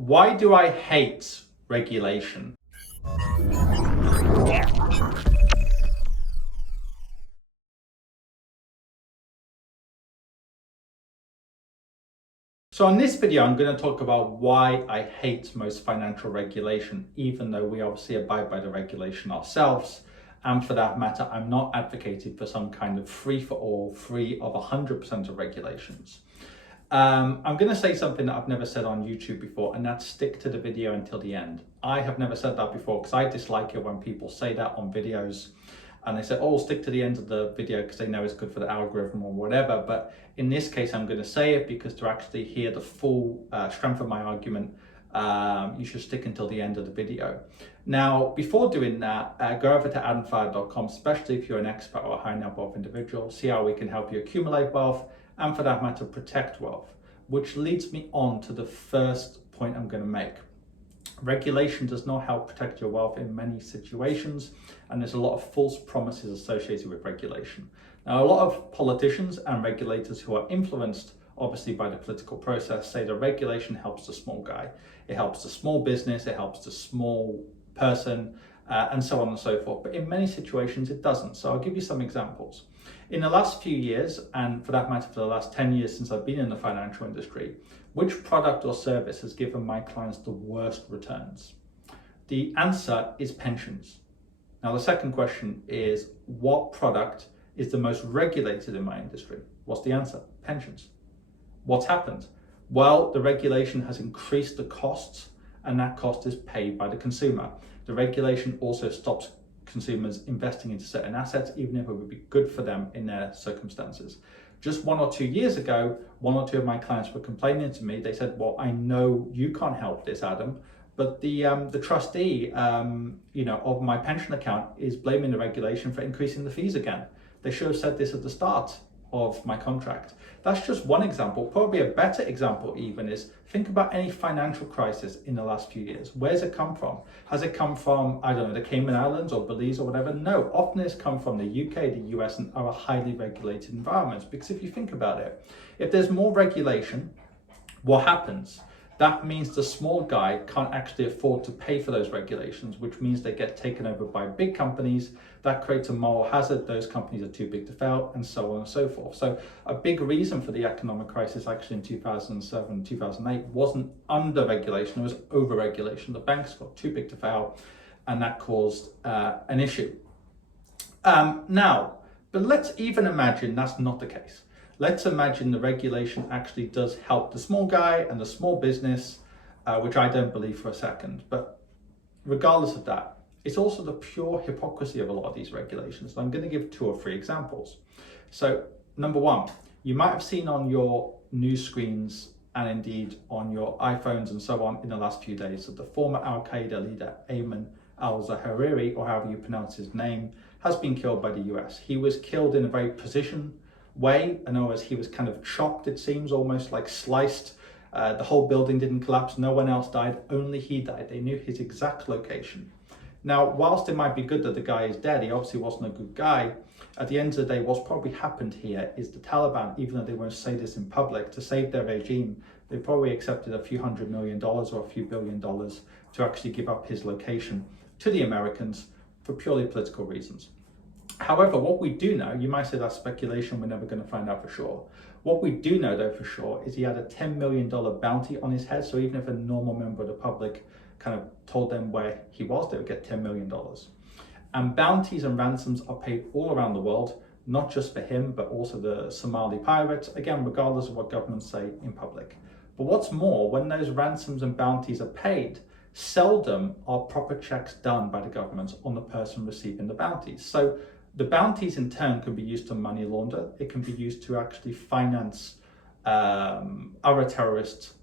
Why do I hate regulation? So in this video, I'm going to talk about why I hate most financial regulation, even though we obviously abide by the regulation ourselves. And for that matter, I'm not advocating for some kind of free-for-all, free of 100% of regulations. I'm going to say something that I've never said on YouTube before, and that's stick to the video until the end. I have never said that before because I dislike it when people say that on videos and they say, oh, stick to the end of the video because they know it's good for the algorithm or whatever. But in this case, I'm going to say it because to actually hear the full strength of my argument, you should stick until the end of the video. Now, before doing that, go over to adamfire.com, especially if you're an expat or a high net worth individual, see how we can help you accumulate wealth and for that matter, protect wealth, which leads me on to the first point I'm going to make. Regulation does not help protect your wealth in many situations, and there's a lot of false promises associated with regulation. Now, a lot of politicians and regulators who are influenced obviously by the political process say that regulation helps the small guy. It helps the small business, it helps the small person, and so on and so forth. But in many situations, it doesn't. So I'll give you some examples. In the last few years, and for that matter, for the last 10 years since I've been in the financial industry, which product or service has given my clients the worst returns? The answer is pensions. Now, the second question is, what product is the most regulated in my industry? What's the answer? Pensions. What's happened? Well, the regulation has increased the costs, and that cost is paid by the consumer. The regulation also stops consumers investing into certain assets, even if it would be good for them in their circumstances. Just 1 or 2 years ago, 1 or 2 of my clients were complaining to me. They said, well, I know you can't help this, Adam, but the trustee of my pension account is blaming the regulation for increasing the fees again. They should have said this at the start of my contract. That's just one example. Probably a better example even is think about any financial crisis in the last few years. Where's it come from? Has it come from, I don't know, the Cayman Islands or Belize or whatever? No, often it's come from the UK, the US, and other highly regulated environments. Because if you think about it, if there's more regulation, what happens? That means the small guy can't actually afford to pay for those regulations, which means they get taken over by big companies. That creates a moral hazard. Those companies are too big to fail, and so on and so forth. So a big reason for the economic crisis actually in 2007, 2008 wasn't under regulation, it was over regulation. The banks got too big to fail, and that caused an issue. But let's even imagine that's not the case. Let's imagine the regulation actually does help the small guy and the small business, which I don't believe for a second. But regardless of that, it's also the pure hypocrisy of a lot of these regulations. So I'm going to give 2 or 3 examples. So number 1, you might have seen on your news screens and indeed on your iPhones and so on in the last few days that the former Al-Qaeda leader Ayman al-Zawahiri, or however you pronounce his name, has been killed by the US. He was killed in a very precision way. In other words, he was kind of chopped, it seems, almost like sliced. The whole building didn't collapse. No one else died. Only he died. They knew his exact location. Now, whilst it might be good that the guy is dead, he obviously wasn't a good guy. At the end of the day, what's probably happened here is the Taliban, even though they won't say this in public, to save their regime, they probably accepted a few $100 million or a few $1 billion to actually give up his location to the Americans for purely political reasons. However, what we do know, you might say that's speculation, we're never going to find out for sure. What we do know though for sure is he had a $10 million bounty on his head, so even if a normal member of the public kind of told them where he was, they would get $10 million. And bounties and ransoms are paid all around the world, not just for him, but also the Somali pirates, again, regardless of what governments say in public. But what's more, when those ransoms and bounties are paid, seldom are proper checks done by the governments on the person receiving the bounties. So the bounties in turn can be used to money launder. It can be used to actually finance other terrorist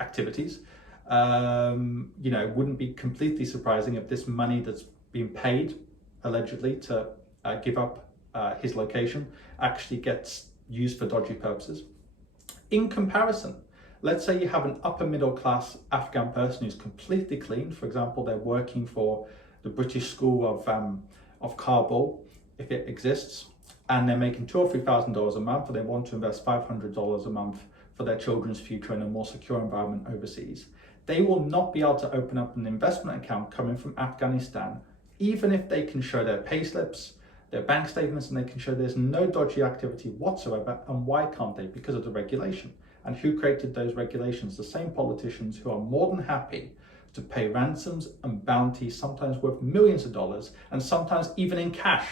activities. It wouldn't be completely surprising if this money that's been paid allegedly to give up his location actually gets used for dodgy purposes. In comparison, let's say you have an upper middle class Afghan person who's completely clean. For example, they're working for the British School of Kabul, if it exists, and they're making $2,000 or $3,000 a month, and they want to invest $500 a month for their children's future in a more secure environment overseas. They will not be able to open up an investment account coming from Afghanistan, even if they can show their pay slips, their bank statements, and they can show there's no dodgy activity whatsoever. And why can't they? Because of the regulation. And who created those regulations? The same politicians who are more than happy to pay ransoms and bounties, sometimes worth millions of dollars, and sometimes even in cash,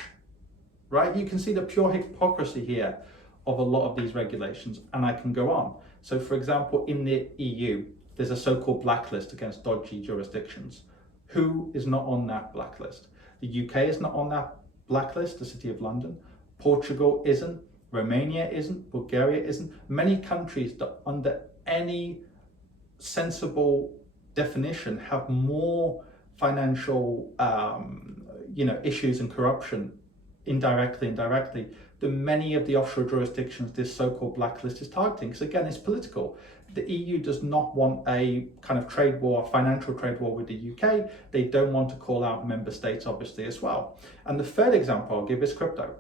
right? You can see the pure hypocrisy here of a lot of these regulations, and I can go on. So for example, in the EU, there's a so-called blacklist against dodgy jurisdictions. Who is not on that blacklist? The UK is not on that blacklist, the City of London. Portugal isn't, Romania isn't, Bulgaria isn't. Many countries that under any sensible definition have more financial issues and corruption indirectly than many of the offshore jurisdictions this so-called blacklist is targeting. Because again, it's political. The EU does not want a kind of trade war, financial trade war with the UK. They don't want to call out member states, obviously, as well. And the third example I'll give is crypto.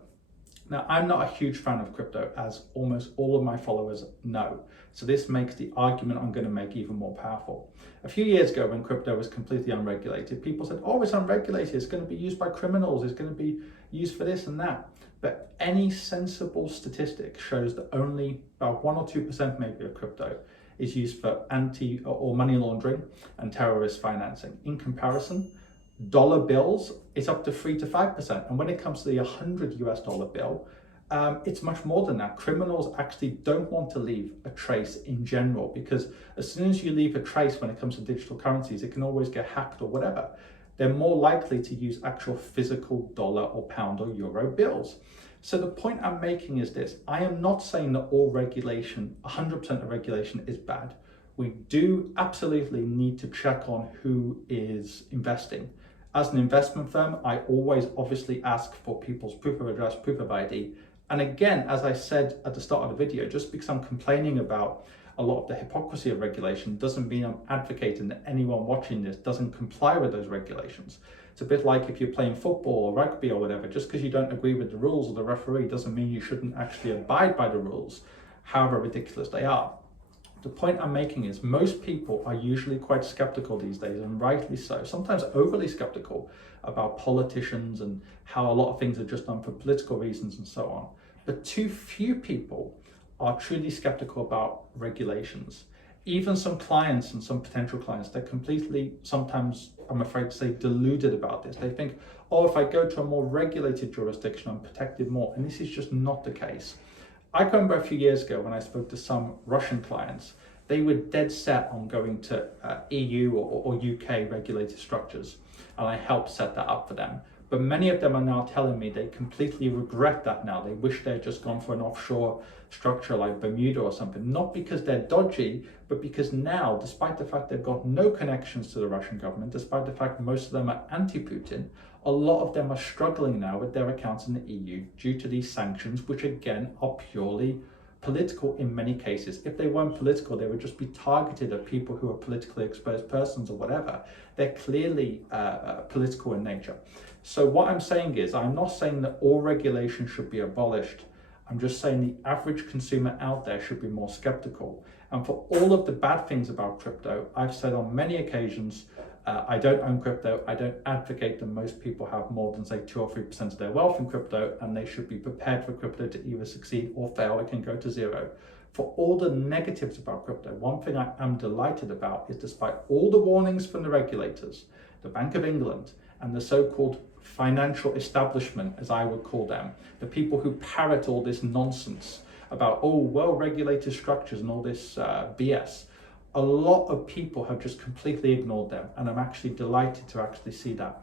Now, I'm not a huge fan of crypto, as almost all of my followers know. So this makes the argument I'm going to make even more powerful. A few years ago, when crypto was completely unregulated, people said, oh, it's unregulated, it's going to be used by criminals, it's going to be used for this and that. But any sensible statistic shows that only about 1 or 2% maybe of crypto is used for anti or money laundering and terrorist financing. In comparison, dollar bills is up to 3 to 5%. And when it comes to the $100 bill, it's much more than that. Criminals actually don't want to leave a trace in general, because as soon as you leave a trace when it comes to digital currencies, it can always get hacked or whatever. They're more likely to use actual physical dollar or pound or euro bills. So the point I'm making is this: I am not saying that all regulation, 100% of regulation is bad. We do absolutely need to check on who is investing. As an investment firm, I always obviously ask for people's proof of address, proof of ID. And again, as I said at the start of the video, just because I'm complaining about a lot of the hypocrisy of regulation doesn't mean I'm advocating that anyone watching this doesn't comply with those regulations. It's a bit like if you're playing football or rugby or whatever, just because you don't agree with the rules of the referee doesn't mean you shouldn't actually abide by the rules, however ridiculous they are. The point I'm making is most people are usually quite skeptical these days, and rightly so, sometimes overly skeptical about politicians and how a lot of things are just done for political reasons and so on. But too few people are truly skeptical about regulations. Even some clients and some potential clients, they're completely, sometimes I'm afraid to say, deluded about this. They think, oh, if I go to a more regulated jurisdiction, I'm protected more. And this is just not the case. I can remember a few years ago when I spoke to some Russian clients, they were dead set on going to EU or UK regulated structures, and I helped set that up for them. But many of them are now telling me they completely regret that now. They wish they'd just gone for an offshore structure like Bermuda or something, not because they're dodgy, but because now, despite the fact they've got no connections to the Russian government, despite the fact most of them are anti-Putin, a lot of them are struggling now with their accounts in the EU due to these sanctions, which again are purely political in many cases. If they weren't political, they would just be targeted at people who are politically exposed persons or whatever. They're clearly political in nature. So what I'm saying is, I'm not saying that all regulation should be abolished. I'm just saying the average consumer out there should be more skeptical. And for all of the bad things about crypto, I've said on many occasions, I don't own crypto. I don't advocate that most people have more than say 2 or 3% of their wealth in crypto, and they should be prepared for crypto to either succeed or fail. It can go to zero. For all the negatives about crypto, one thing I am delighted about is, despite all the warnings from the regulators, the Bank of England, and the so-called financial establishment, as I would call them, the people who parrot all this nonsense about, oh, well-regulated structures and all this BS, a lot of people have just completely ignored them, and I'm actually delighted to actually see that.